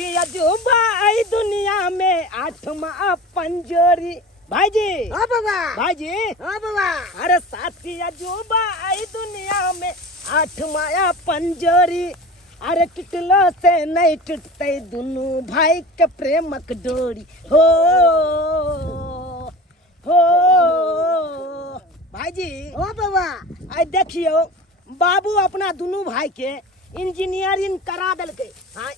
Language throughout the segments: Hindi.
साथी अजूबा आई दुनिया में आठवां पंजोरी। भाईजी हाँ बाबा। भाईजी हाँ बाबा। अरे साथी अजूबा आई दुनिया में आठवां पंजोरी। अरे टूटलो से नहीं टूटते दोनों भाई के प्रेमक डोरी। हो भाईजी हाँ बाबा। आई देखियो बाबू अपना दोनों भाई के इंजीनियरिंग करा दिलके। हाँ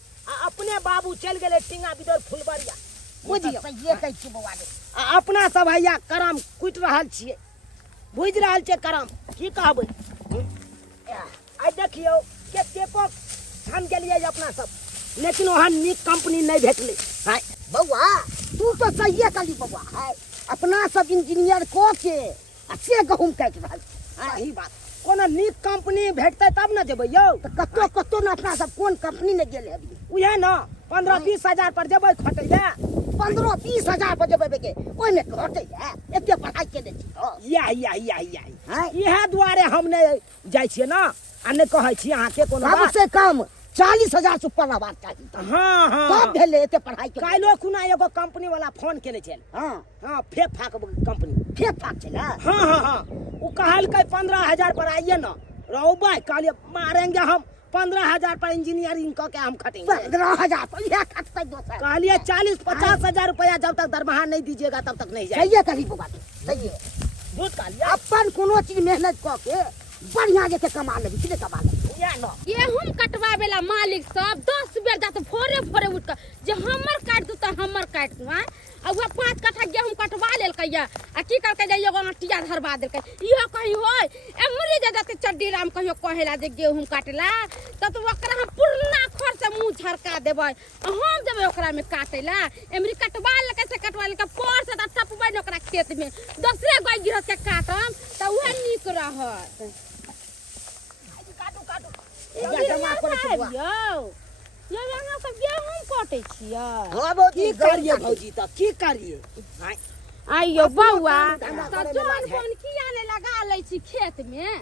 अपने बाबू चल गए टिंगा बिदर फुलबरिया। बुझियो ये कह छी बाबा ने अपना सब हैया करम कुट रहल छिए, बुझ रहल छे करम की कहबै। आई देखियो केते पक हम गेलिए अपना सब, लेकिन वहां नीक कंपनी नहीं भेटले। हां बउआ तू तो सही कहली बउआ है। अपना सब इंजीनियर को के से गहुम काट रहल। सही बात, कोनो नीक कंपनी भेटते तब न जेबै यौ। तो कतो कतो न अपना सब कोन कंपनी ने गेले अभी। उहे न 15-20 हजार पर जेबै खटै ले। 15-20 हजार पर जेबै के ओइ में घटै है एते पढ़ाई के दे छी। या इहे दुआरे हम नहीं जाइ छिए न, आ नहीं कहै छी अहाँ के कोनो कम बात। से कम 40,000 से ऊपर रहबाक चाहिए। हाँ हाँ तब भेले एते पढ़ाई के। काल्हो खुना एगो कंपनी वाला फोन केने छल। हां हाँ फेक फाक कंपनी। फेक फाक छला। हाँ वो कहलकै 15,000 पर आइए न रहबै। कहलिए मारेंगे हम 15,000 पर इंजीनियरिंग करके हम खटेंगे। 15,000 पर यह खटतै दोसर। कहलिए 40-50 हजार रुपया जब तक दरमाहा नहीं दीजिएगा तब तक नहीं जाएगा। सही कहली बाबा सही। झूठ कहलिए अपन कोनो चीज मेहनत क के बढ़िया जते कमा लेबी किने कमा लेबी। या न गेहूं कटवावे ला मालिक सब 10 बेर जाते फोरे फोरे उठ के जे हमर काट दू त हमर काट दू। आ वो 5 कट्ठा गेहूं कटवा लेलकै या आ की करके जे एगो अटिया धरवा देलकै। इहो कहि होय एमरी जे जाते चड्डी राम कहियो कहेला जे गेहूं काटला त ओकरा हम पुरना खर से मुंह झरका देबै। हम जेबै ओकरा में काटेला एमरी कटवा लेके से कटवा लेके पर से त टपबै न ओकरा खेत में दूसरे गाय गिरत के काटम त उहे नीक रहत। जमा करे छी बुआ। ये यहाँ सब गेहूं काटे छियै। हां भौजी की करिए भौजी त की करिए। हां आइयो बौआ धंधा त करे जौन वाला है। बन किया ने लगा लै छी खेत में।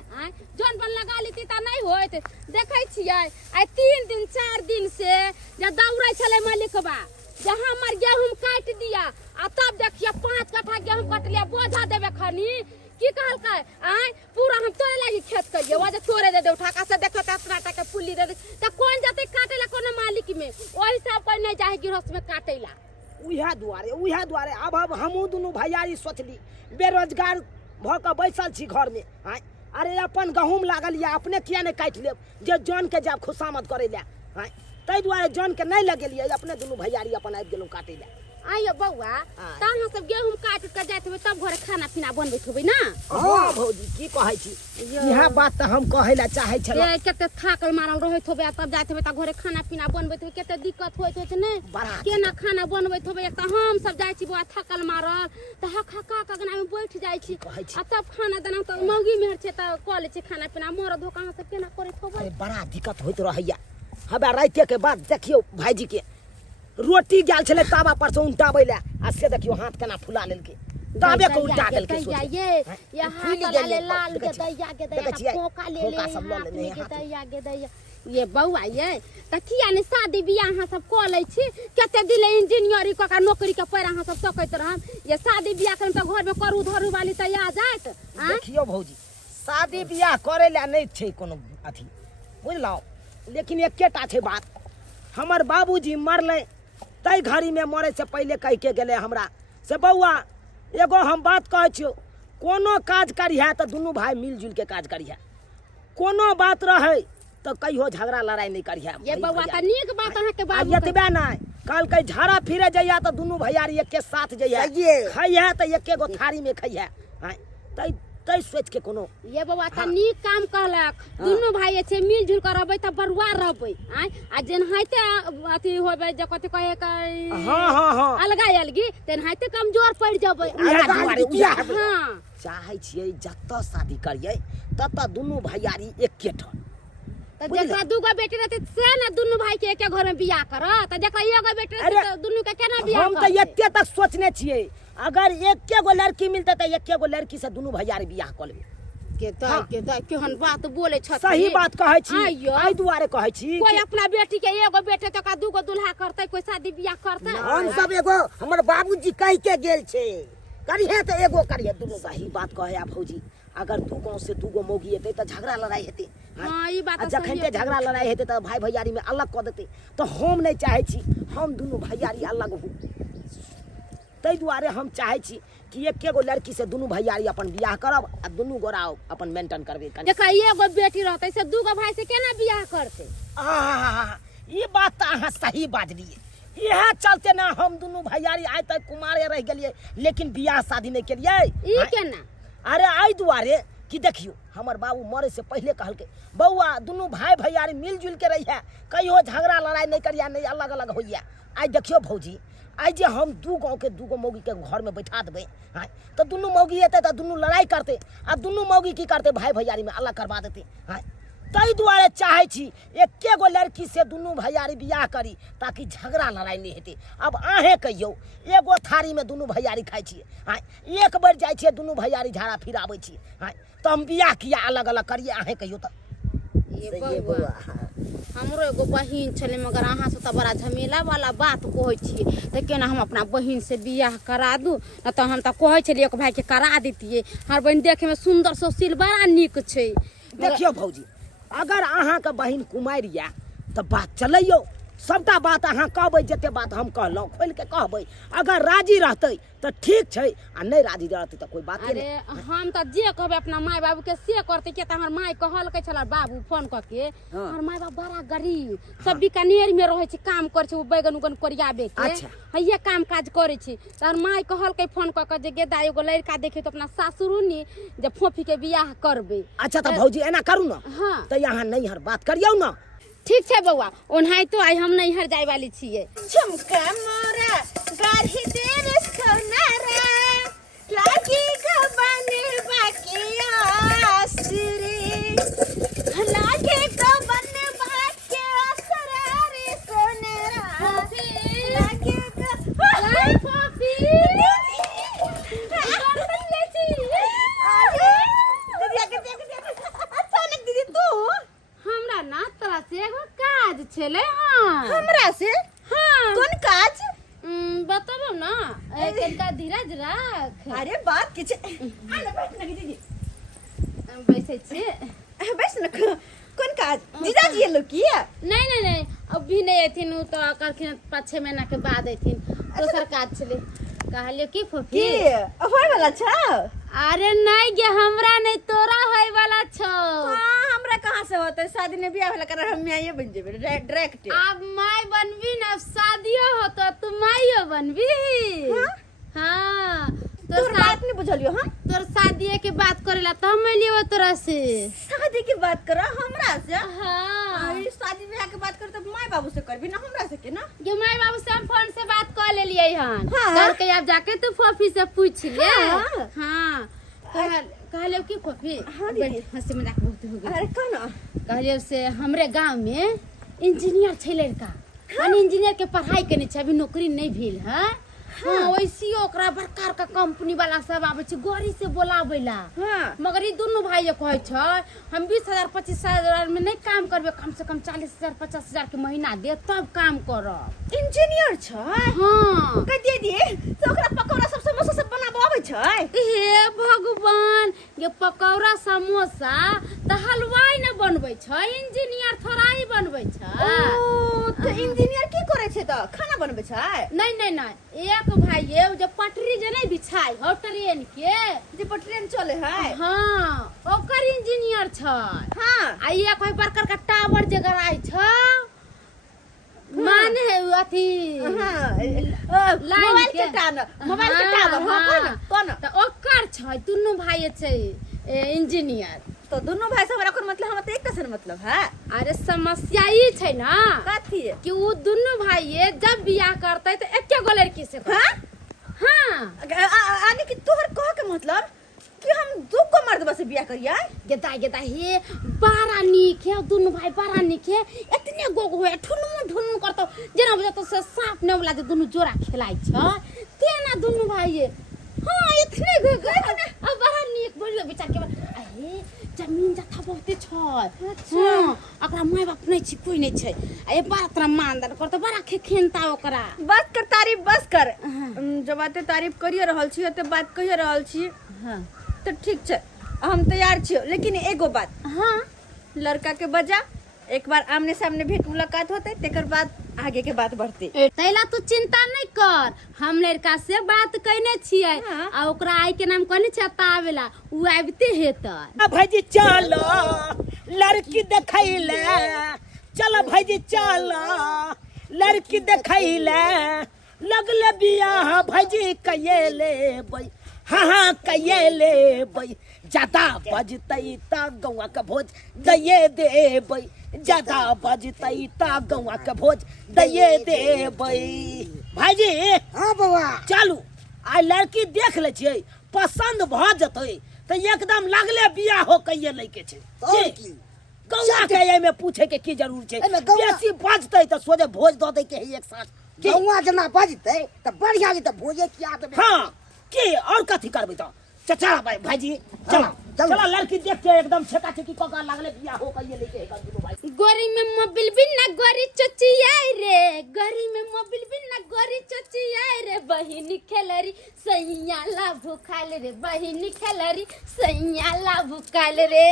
जौन बन लगा लेती त नहीं होत। देखै छियै आइ 3 दिन 4 दिन से जे दौड़ै छलै मालिकबा जे हमर गेहूं काट दिया आ तब देखिए 5 कट्ठा गेहूं काट लिया बोझा देबे खनी की कहलकै पूरा हम तोरे लागी खेत करिए वजह तोरे दे दे उठा का से देखो त इतना टका पुल्ली दे त कौन जते काटेला कोनो मालिक में ओही सब कोई नहीं जाए गृहस्थ में काटेला। उहे दुआरे अब हमहू दुनू भैयारी सोचली बेरोजगार भ के बैसल छी घर में। हां अरे अपन गहूम लागल या अपने किया नहीं काट लेब जे जौन के जाब खुशामद करे ले। हां तै दुआरे जौन के नहीं लगेलिए अपने दुनू भैयारी अपन आबि गेलौ काटे ले। आइयो बौआ त अहाँ सब गेहूं काट के जाइत होबै तब घरे खाना पीना बनबैत होबै ना। हां भौजी की कहै छी यह बात त हम कहै ला चाहै छलौ। ये केते थाकल मारल रहैत होबै तब जाइत होबै त घरे खाना पीना बनबैत होबै केते दिक्कत होइत होय छै ने। केना खाना बनबैत होबै एक त हम सब जाइ छी बुआ थकल मारल त हका गना में बैठ जाइ छी आ तब खाना देना त मौगी मेहर छै त क ले छी खाना पीना मोर धोका से केना करैत होबै। अरे बड़ा दिक्कत होइत रहैया। हबे राइते के बाद देखियो भाईजी के रोटी गेल छले तावा पर से उल्टाबै ले आ से देखियो हाथ केना फुला लेलके तावे को उल्टा देलके। ये हाथ ले लाल के दैया के दैया फोका ले ले सब ल ले के दैया के दैया। ये बौआ ये त किया ने शादी बियाह अहाँ सब क लै छी केते दिले इंजीनियरिंग क का नौकरी के पैर अहाँ सब सकैत रहम। ये शादी बियाह करम त घर में करू धरू वाली त आ जात। देखियो भौजी शादी बियाह करे ला नहीं छै कोनो अथी बुझलौ, लेकिन एकेटा छै बात हमर बाबूजी मरले तै घड़ी में मरे से पहले कह के गेले हमरा से बौआ एगो हम बात कहै छियो कोनो काज करिहे त दुनू भाई मिलजुल के काज करिहे, कोनो बात रहे तो कहियो झगड़ा लड़ाई नहीं करिहे। ये बौआ त नीक बात अहाँ के बाबू एतबे नहीं कल कई झाड़ा फिरे जइया त दुनू भैयारी एक के साथ जइया खइहे त एके गो थारी में खइहे। हां तै सोच के कोनो ये बौआ त नीक काम कहलक। दुनू भाई छे मिलजुल के रहबै त बरुआ रहबै। आ जेन हाइते अथी होबै जे कथि कहे हां अलगा अलगी तेन हाइते कमजोर पड़ जबै। हां चाहे छियै जत्ता शादी करियै तत दुनू भैयारी एके ठन त जेकरा दूगो बेटी रहते से ना दुनू भाई के एके घर में बियाह कर त जेकरा एगो बेटी रहते त दुनू के केना बियाह हम त एते तक सोचने छियै अगर एके गो लड़की मिलते त एके गो लड़की से दुनू भैयारी बियाह क लेबै। के दाई केहन बात बोले छथि सही बात कहै छी आइयो। एहि दुआरे कहै छी कोई अपना बेटी के एगो बेटे तो का दूगो दुल्हा करते कोई शादी बियाह करते हम सब एगो हमर बाबूजी कह के गेल छे करिहे तो एगो करिहे दुनू सही बात कहे आ भौजी अगर दू गांव से दूगो मौगी हेतै त झगड़ा लड़ाई हेतै हां ई बात आ जखन के झगड़ा लड़ाई हेतै त भाई भैयारी में अलग क देतै तो हम नहीं चाहे छी हम दुनू भैयारी अलग हो तै दुआरे हम चाहे छी कि एके गो लड़की से दुनू भैयारी अपन बियाह करब आ दुनू गोरा अपन मेंटेन करबे कनी देखा एगो बेटी रहते से दूगो भाई से केना बियाह करते ई बात त अहाँ सही बाजलिए इहे चलते ना हम दुनू भैयारी आइ तक कुमारे रह गेलिए लेकिन बियाह शादी नहीं केलिए ई केना अरे आई दुआरे कि देखियो हमर बाबू मरे से पहले कहलके बउआ दुनू भाई भैयारी मिलजुल के रहिए कहियो झगड़ा लड़ाई नहीं करिया नहीं अलग अलग होइया आई देखियो भौजी आई जे हम दू गांव के दूगो मौगी के घर में बैठा देबे हां तो दुनू मौगी हेतै त दुनू लड़ाई करते आ दुनू मौगी की करते भाई भैयारी में अलग करवा देते हां तै दुआरे चाहे छी एके गो लड़की से दुनू भैयारी बियाह करी ताकि झगड़ा लड़ाई नहीं हेतै अब आहे कहियो एगो थारी में दुनू भैयारी खाइ छियै हां एक बार जाइ छियै दुनू भैयारी झाड़ा फिराबै छियै हां तो हम बियाह किया अलग अलग करिए आहे कहियो त ये बउआ हमरो एगो बहिन छले मगर अहाँ से तो बड़ा झमेला वाला बात कहै छी त केना हम अपना बहिन से बियाह करा दू न त हम त कहै छलिए एक भाई के करा देतिए हर बहिन देखे में सुंदर सुशील बड़ा नीक छै देखियो भौजी अगर अहाँ के बहिन कुमारि या त बात चलैयो सबटा बात अहाँ कहबै जते बात हम कहलहुँ खोल के कहबै अगर राजी रहतै त ठीक छै आ नहीं राजी रहतै त कोई बात अरे नहीं हम त जे कहबै अपना माय बाबू के से करते के त हमर माय कहलकै छला बाबू फोन क के हमर माय बाबू बड़ा गरीब सब बीकानेर में रहै छै काम करै छै बैगन उगन कोरियाबे के अच्छा। हइये काम काज करै छै त हमर माय कहलकै फोन क के जे गेदा एगो लड़का देखे त अपना सासुरुनी जे फोफी के बियाह करबे अच्छा त भौजी एना करू न हाँ त यहाँ नैहर बात करियौ न ठीक छै बउआ ओनहाई तो आई हम नैहर जाय वाली छियै झुमका मोरा गाढ़ी देर सोनारा लागी गबन बाकी आसरे लागे गबन बाकी आसरे सोनारा लागे फोफी अचानक दीदी तू हमरा ना तोरा से एगो काज छले हां हमरा से हां कौन काज बताबो ना कनिका धीरज राख अरे बात किछ आना बैठ ना दीदी बैसे छी बैठ ना कौन काज जीजाजी एलो की नहीं अभी नहीं एथिन उ तो कहलखिन 5-6 महीना के बाद एथिन दोसर काज छले कहलियो की फोफी होय वाला छ अरे नहीं गे हमरा नहीं तोरा होय वाला छौ हां हमरा कहां से होतै शादी ने बियाह वाला कर हम आइए बन जेबे डायरेक्ट अब माय बनबी ना शादियो होतो तू माइयो बनबी हां तोर बात नहीं बुझलियो हम तोर शादी के बात करेला त हम लियो तोरा से शादी की बात कर हमरा से हां अरे शादी ब्याह के बात कर तो माय बाबू से करबी ना हमरा से के ना गे माय बाबू से हम फोन से बात कर लेलिए हन हाँ। कर के अब जाके तू फोफी से पूछ ले हाँ। हां कहलियो की फोफी हाँ दीदी। बड़ी हंसी मजाक बहुत हो गई अरे कौन कहलियो से हमरे गांव में इंजीनियर छै लड़का माने इंजीनियर के पढ़ाई करने छै अभी नौकरी नहीं भेल है हाँ वैसी ओकरा बड़का का कंपनी वाला सब आबै छै गाड़ी से बोलाबैला हां मगर ई दोनों भाई ये कहै छै हम 20,000-25,000 में नहीं काम करबे कम से कम 40,000-50,000 के महीना दे तब काम करब इंजीनियर छ हाँ कह दे दिए तो ओकरा पकौड़ा सब समोसा सब बनाबो आबै छै हे भगवान ये पकौड़ा समोसा त हलवाई न बनबै छै इंजीनियर थोड़ा ही बनबै छै ओ तो इंजीनियर की करे छै त खाना बनबै छै नहीं एक भाई ये जो पटरी जे नहीं बिछाई हो ट्रेन के जे पर ट्रेन चले है हाँ ओकर इंजीनियर छै हां आ एक भाई बड़का का टावर जे गराई छै माने अथी मोबाइल के टावर मोबाइल के टावर हां कौन त ओकर छै दुनु भाई छै इंजीनियर तो दोनों भाई से हमरा कोन मतलब हम त एक कैसे मतलब है अरे समस्या ई छै ना कथी कि वो दोनों भाई जब बियाह करते तो एके गो लड़की से हां हाँ आने की तोहर कह के मतलब कि हम दू को मर्दवा से बियाह करिया गेदा हे बड़ा नीक है दोनों भाई बड़ा नीक है इतने गोग होए ठुनु करतो जेना बजे तो से सांप ने वाला जे दोनों जोड़ा खेलाइ छ तेना दोनों भाई हां इतने गोग अब बड़ा नीक बोलियो विचार के अरे जमीन जथा बहुते छ हां ओकरा माय बाप नहीं छी कोई नहीं छै आ ए बात रा मानदार कर त बड़ा खेखनता ओकरा बस कर तारीफ बस कर जो बातें तारीफ करिए रहल छी ओते बात कहिए रहल छी हां तो ठीक छै हम तैयार छियो लेकिन एगो बात हां लड़का के बजा एक बार आमने सामने भेंट मुलाकात होते तेकर बाद आगे के बात बढ़ते तैला तू चिंता नहीं कर हम लड़का से बात कइने छियै आ ओकरा आई के नाम कहने छै तावेला उ आबिते हेतै भाईजी चलो लड़की देखैले चलो भाईजी चलो लड़की देखैले लगले बियाह भाईजी कइले बई हाँ कइले बई ज्यादा बजतई त गौवा के भोज दये देबई ज्यादा बजतई त गौवा के भोज दये देबई भाईजी। हाँ बउआ चलू आ लड़की देख ले छियै पसंद भ जतै त एकदम लगले बियाह हो कइये लइके छै और की गौवा के एमे पूछे के की जरूर छै एमे गौवा- बेसी बजतै त सोझे भोज द दै के है एक साथ की? गौवा जना बजतै त बढ़िया जी त भोजे किया देबे। हाँ की और कथी करबै त चचा भाईजी चला चलो। चला लड़की देख के एकदम छेका छेकी क के लागले बियाह हो कइये लइके है दुनु भाई। गोरी में मोबिल बिन ना गोरी चची आई रे गोरी में मोबिल बिन ना गोरी चची आई रे बहिनी खेलरी सैया ला भूखाल रे बहिनी खेलरी सैया ला भूखाल रे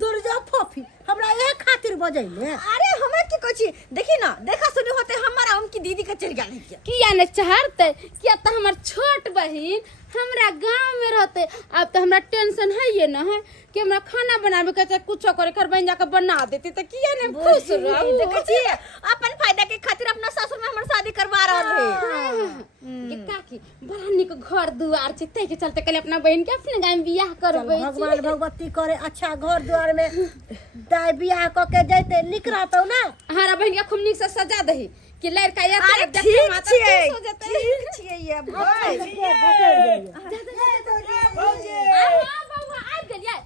दुर्जा फोफी हमरा एक खातिर बजैले। अरे हमरा की कहछी देखी ना देखा सुनी होते हमारा उनकी दीदी का चल गई क्या किया ने चाहते किया तो हमार छोट बहिन हमरा गांव में रहते अब तो हमरा टेंशन है ये ना है कि हमरा खाना बनावे के चाहे कुछ करे घर बन जाकर बना देते तो किया ने खुश रहू देखै छी अपन फायदा के खातिर अपना ससुर में हमर शादी करवा रहल है कि काकी बड़ा निक घर दुआर छै तै के चलते कल अपना बहन के अपने गांव में बियाह करबै भगवान भगवती करे अच्छा घर द्वार में दाय बियाह क के जैते निक रहतौ ना। हमारा बहन के खूब निक से सजा दही कि लड़का या अरे ठीक छियै ठीक छियै ये हां बाबा आ गेलियै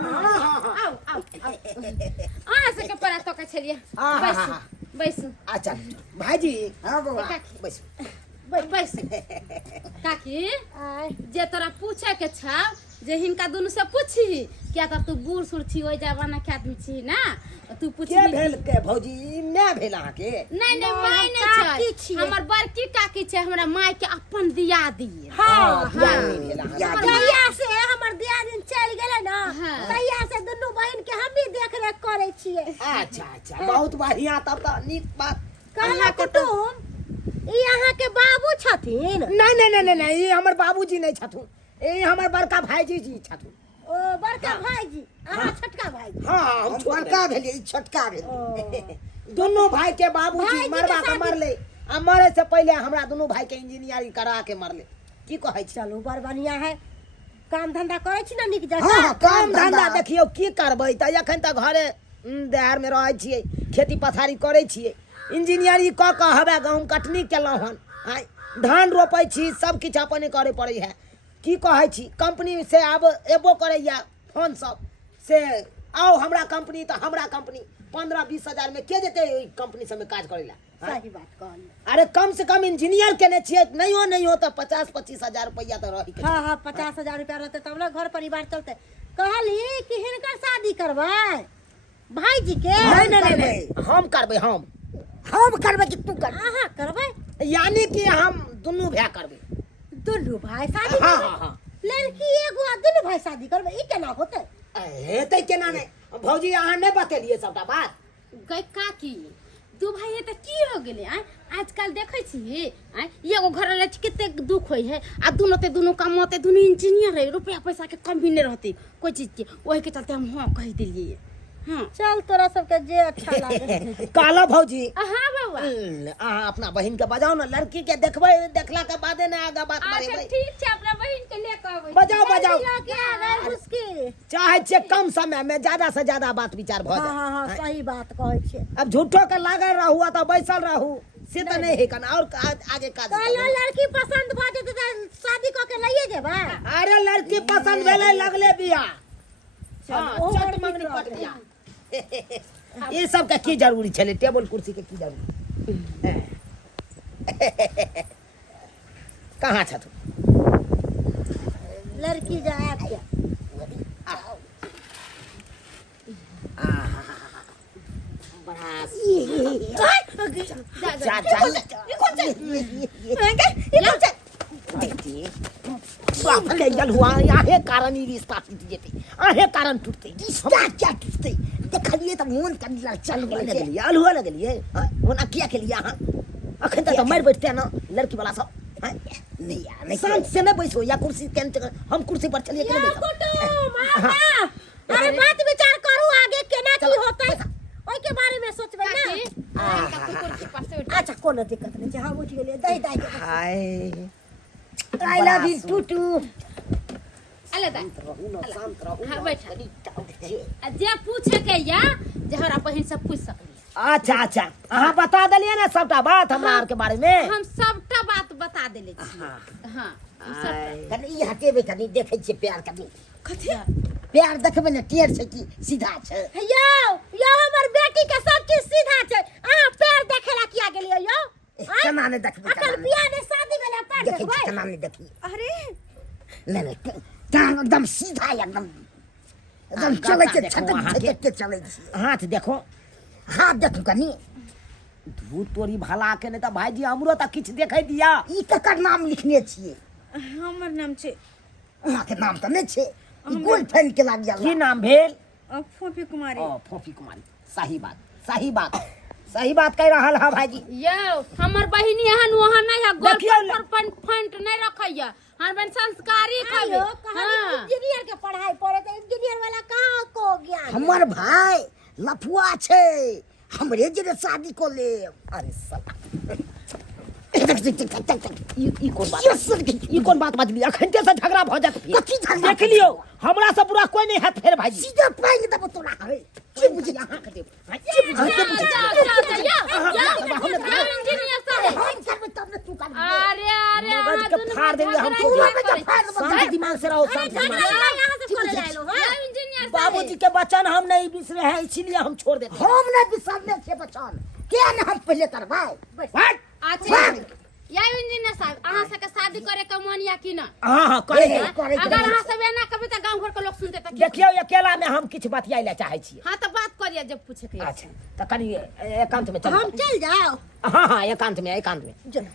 आओ आओ आ से के परा तो के छलिए बैसू बैसू अच्छा भाईजी हाँ बउआ काकी बस बैस काकी जे तोरा पूछे के छौ जे हिनका दुनु से पूछी क्या त तू बूढ़ सुर छी ओइ जमाना के आदमी छी ना तू पूछी के भेल के भौजी मैं भेल अहाँ के नहीं नहीं माय नहीं छै हमर बड़की काकी छै हमरा माय के अपन दिया दिए हाँ दियादनी भेल अहाँ के। तैया से हमर दियादिन चल गेलै ना हाँ। तैया से दुनू बहिन के हम भी देख रेख करे छियै। अच्छा अच्छा बहुत बढ़िया तब तो नीक बात। कहला कुटुम ई अहाँ के बाबू छथिन। नहीं नहीं नहीं नहीं ये हमर बाबूजी नहीं छथुन ये हमर बड़का भाईजी जी छथुन। ओ बड़का भाईजी अहाँ छोटका भाईजी। हाँ हम बड़का भेलिए ई छोटका भेलिए दोनों भाई के बाबूजी भाईजी के मरवा के शादी- मरले आ मरे से पहले हमरा दोनों भाई के इंजीनियरिंग करा के मरले की कहै छी। चलू बड़ बढ़िया है काम धंधा करे छी ना निक जकां। हाँ काम धंधा देखियो की करबै त एखन त घरे देहार में रहै छियै खेती पथारी करै छियै इंजीनियरिंग क के हवे गहूम कटनी केलहुँ हन आइ धान रोपै छी सब किछ अपने करे पड़ै है की कहै छी कंपनी से आब एबो करैया फोन सब से आओ हमरा कंपनी त हमरा कंपनी 15-20 हजार में के जेते ओइ कंपनी सब में काज करे ला। सही बात कहली। अरे कम से कम इंजीनियर केने छियै नहीं हो त 50-25 हजार रुपया त रही के। हाँ हाँ 50,000 रुपया रहते तब ना घर परिवार चलते। कहली कि हिनकर शादी करबै भाईजी के। नहीं हम करबै हम करबै कि तू करबै। अहाँ करबै यानी कि हम दुनू भाई करबै। दुनू भाई शादी हाँ करबै? हाँ हाँ लड़की एगो आ दुनू भाई शादी करबै ई केना होतै। हेतै केना नहीं भौजी अहाँ नहीं बतेलिए सबटा बात। गई काकी दू भाई है त की हो गेले आजकल देखै छी एगो घर ले कते दुख होय है आ दुनू कमाते दुनू इंजीनियर है रुपया पैसा के कमी नहीं रहती कोई चीज के ओही के चलते हम हां कह दिलिए। हां चल तोरा सबके जे अच्छा लागे। काला भौजी हां बाबा अहाँ अपना बहिन के बजाओ ना लड़की के देखबै देखला के बादे ना आगा बात अच्छा करेबै। ठीक छै अपना बहिन के लेके आबै बजाओ के आबै उसकी। चाहे छे कम समय में ज्यादा से ज्यादा बात विचार भ हाँ हाँ हाँ जाए। सही बात कहै छियै। अब झूठो के लागल रहू त बैसल रहू से त नहीं है कन और आगे का कहलो लड़की पसंद भ जेतै त शादी क के लइए जेबै। अरे लड़की पसंद भेलै लगले बियाह। हाँ, ओ चट लड़की मंगनी रहतै। पट बियाह ये सब का की जरूरी छले टेबल कुर्सी के की जरूरी। कहाँ छ तू लड़की जाए क्या जा बाप ले जल हुआ आहे कारण ही रिश्ता टूट जेते आहे कारण टूटते रिश्ता क्या टूटते देखलिए तो मन कर चल गए अलहुआ लगलिए होना क्या के लिए हां अखन तक मर बैठते ना लड़की वाला सब नहीं यार नहीं शांत से न बैठो या कुर्सी के हम कुर्सी पर चलिए के बैठो अरे बात विचार करू आगे केना की होतै ओइ के बारे में सोचबे ना अच्छा कोनो दिक्कत नहीं छै हम उठ गेलिए दई दई हाय आई लव यू टूटू अले दा रहू ना शांत रहू हां बैठ जे पूछे के या जहरा बहिन से पूछ सकली अच्छा अच्छा अहाँ बता दलिए ना सबटा बात हमरा आर के बारे में हम सबटा बात बता देले छी हां कनी ई हटेबे कनी देखै छियै प्यार कनी कथि प्यार देखबे ने टेढ़ छै कि सीधा छै यो यो हमर बेटी के सब चीज सीधा छै अहाँ पैर देखेला किया गेलियो यो केना ने देखबे अकल बियाह में शादी भेला पैर देखै देखबै छी केना ने देखी अरे नहीं टांग एकदम सीधा एकदम चलै छै छटक चलै छै हाथ देखो हाथ देखू कनी धू तोरी भला के नहीं तो भाईजी हमरो तक किछ देखै दिया ई ककर नाम लिखने छियै हमर नाम छै अहाँ के नाम तो नहीं छै ई गर्लफ्रेंड के लाग की नाम भेल फोफी कुमारी फोफी कुमारी सही बात कह रहा है भाईजी यो हमर बहिनी एहन वहां नहीं है गोल देखियौ पर फंट नहीं रखैया हम बन संस्कारी खबे हां इंजीनियर के पढ़ाई पढ़े तो इंजीनियर वाला कहाँ को गया हमर भाई लफुआ छै हमरे जे शादी को ले अरे साला ई कौन बात बाजली अखन से झगड़ा भ जात फिर कथी झगड़ा देख लियो हमरा से पूरा कोई नहीं है फेर भाईजी सीधा पाएंगे तब तोरा है की बुझी यहाँ के दे इंजीनियर साहब हम करबे तब ने तू कर अरे मगज के फाड़ देंगे हम शांत दिमाग से रहो शांत दिमाग से यहां से करे लाइलो हां इंजीनियर बाबूजी के वचन हम नहीं बिसरे हैं इसीलिए हम छोड़ देते हैं हम नहीं बिसरने से बचन क्या न हम पहले करवाए अच्छा या इंजीनियर साहब अहाँ से के शादी करे के मन या कि ना हां करेंगे अगर अहाँ सब एना कभी त गांव घर के लोग सुनते त देखियो अकेला में हम किछ बतियाई ले चाहे छी हां त बात करिए जब पूछे के अच्छा तो कनी एकांत में चल हम चल जाओ हां एकांत में चलो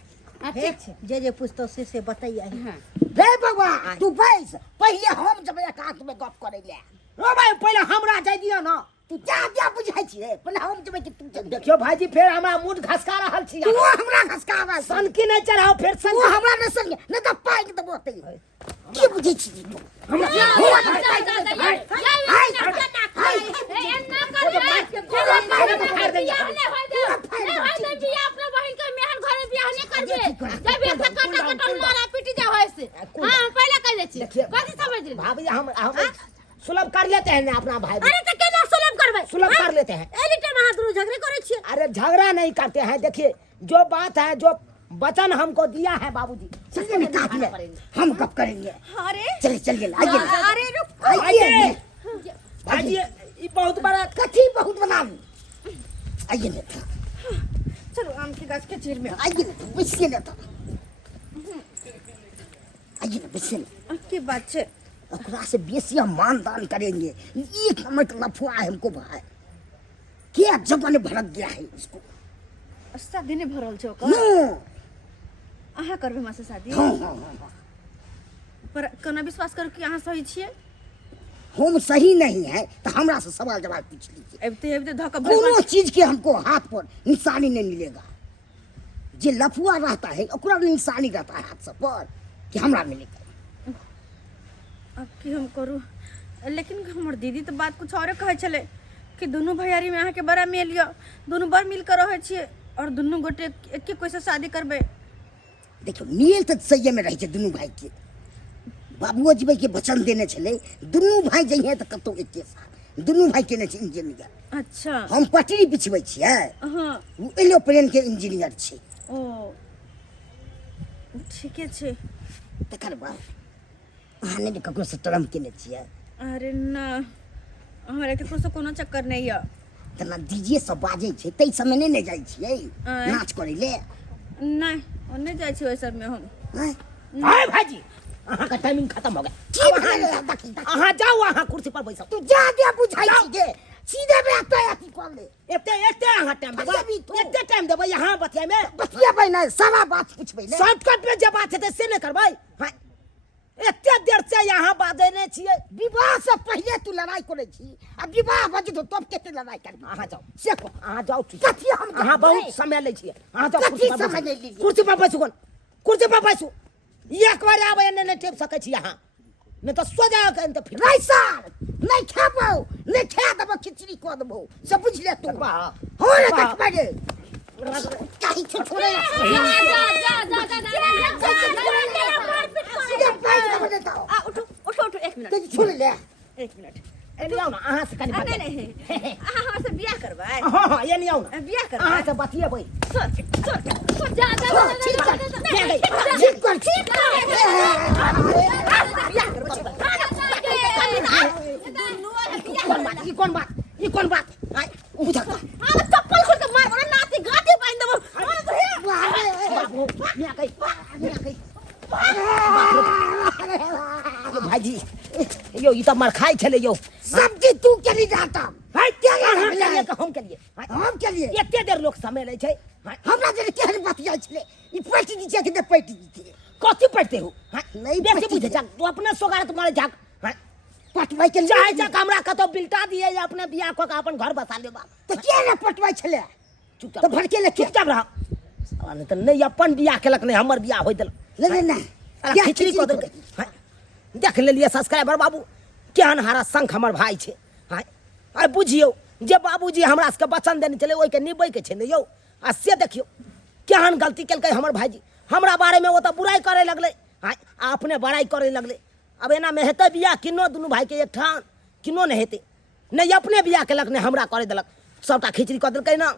ठीक छै जे पूछतो से बताइए हां रे बाबा तू बैस पहले हम जब एकांत में गप करे ले ओ भाई पहले हमरा जाय दियो ना तू क्या बुझाई छी रे पहले हम जब कि तू देखियो भाईजी फेर हमरा मूड घसका रहल छी तू हमरा घसकावा सन की नहीं चढ़ाओ फेर तू सन हमरा न संग न त पाई के दबोते की बुझी छी हमरा भाभी हम सुलभ कर लेते हैं ना अपना भाई अरे त केना सुलभ करबै सुलभ कर लेते हैं एनी टाइम हाथ रो झगड़े करे छी अरे झगड़ा नहीं करते हैं देखिए जो बात है जो वचन हमको दिया है बाबूजी चलिए ना काट ले हम गप करेंगे अरे चलिए चलिए आइए अरे रुक आइए भाईजी ये बहुत बड़ा कथी बहुत बना आइए ना चलो आम के गाछ के चीर में आइए ना बैसिए ना आइए ना बैसिए की बात छै ओकरा से बेसी हम मानदान करेंगे एक नंबर का लफुआ है हमको भाई क्या जबान भड़क गया है इसको शादी ने भरल छै ओकर अहाँ करबे हमरा से शादी हाँ। पर केना विश्वास करू कि अहाँ सही छियै हम सही नहीं है तो हमरा से सवाल जवाब पूछ लीजिए एबते धक्का कोनो चीज के हमको हाथ पर निशानी नहीं मिलेगा जे लफुआ रहता है ओकरा निशानी रहता है हाथ से पर कि हमरा मिलेगा अब की हम करू लेकिन हमर दीदी तो बात कुछ और कहे छले कि दोनों भैयारी में अहाँ के बड़ा मेल य दोनों बार मिल कर रहे छियै और दोनों गोटे एक कोई से शादी करबे देखियो मेल तो सही में रही छै दुनू भाई के बाबुओ जी के वचन देने छले दुनू भाई जइहे त कतो एके साथ दुनू भाई केने छै इंजीनियर अच्छा हम पटरी बिछबै छियै हां वो एरोप्लेन के इंजीनियर छै ओ ठीके छै तकर बाद अहाँ ने ककरो से टरम केने छियै अरे ना हमरा केकरो से कोनो चक्कर नहीं है तना दीजिए सब बाजे छै तै समय नहीं जाइ छियै नाच करे ले नहीं ओने जाइ छै ओइ सब में हम हैं? हाय भाईजी अहाँ का टाइमिंग खत्म हो गया ठीक अब है अहाँ- देखी अहाँ जाओ अहाँ कुर्सी पर बैसो तू जा दे बुझाई के सीधे में आता है की कॉल ले एते एते अहाँ टाइम देबै अभी तो- एते टाइम देबै यहाँ बतिया में बतियाबै नहीं सारा बात पूछबै ने शॉर्टकट में जे बात है से नहीं करबै हाँ एते देर से यहाँ बाजने छियै विवाह से पहले तू लड़ाई करे छी अब विवाह बजे तो तब केते लड़ाई करबी अहाँ जाओ से को अहाँ जाओ कथी हम अहाँ बहुत समय ले छियै अहाँ जाओ कथी कुर्सी पर समय बैसू। ले लीजिए? कुर्सी पर बैसू कोन कुर्सी पर बैसू एक बार आबै एने नहीं टेप सकै छी अहाँ नहीं तो सोजा के तो फिर नहीं सर नहीं खेबो नहीं खा देबो खिचड़ी को देबो सब बुझ ले तू वाह। हो रे वाह। देखबे रे कहीं छोड़े सीधे पैर देबो देता उठो उठो उठो 1 मिनट ते छोड़ ले 1 मिनट एने आओ ना अहाँ से कनी बात नहीं अहाँ हमसे बियाह करबै हाँ हाँ एने आओ ना बियाह करबै अहाँ से बतियेबै ठीक कर ठीक कौन बात ये कौन बात आय बुझा चप्पल खोल के मार बना नाती गाती बांध देबो बाबू मिया कई भाईजी यो ई त मार खाई छले यो सब्जी तू के नहीं जाता हाय क्या अहाँ के लिए हम के लिए हम के लिए एते देर लोग समय ले छै हमरा जे केहन बतिया छले ई पैट दी छै कि नहीं पैट दी कथी पढ़ते हो नहीं बेसी पढ़ती बुझे जाक तू अपने सोगार तुम्हारे जाक पटवाई के चाहे जाक हमरा कतो बिल्टा दिए या अपने बियाह को के अपन घर बसा ले बाप तो के ना पटवाई छले चुपचाप तो भड़के ले क्या चुपचाप रह नहीं तो नहीं अपन बियाह केलक नहीं हमर बियाह होय देल ले ना अरे खिचड़ी को देलकै हाँ, देख लेलिए सब्सक्राइबर बाबू केहन हरा संख हमर भाई छै हाँ आ बुझियौ जे बाबूजी हमरा सबके वचन देने छलै ओइके निबै के छै ने यौ आ से देखियौ केहन गलती केलकै हमर भाईजी हमरा बारे में ओ तऽ बुराई करे लगलै हाँ आ अपने बड़ाई करे लगलै अब एना में हेतै बियाह किनो दुनू भाई के एकठान किनो नहीं हेतै नहीं अपने बियाह केलक नहीं हमरा करे देलक सबटा खिचड़ी कऽ देलकै ना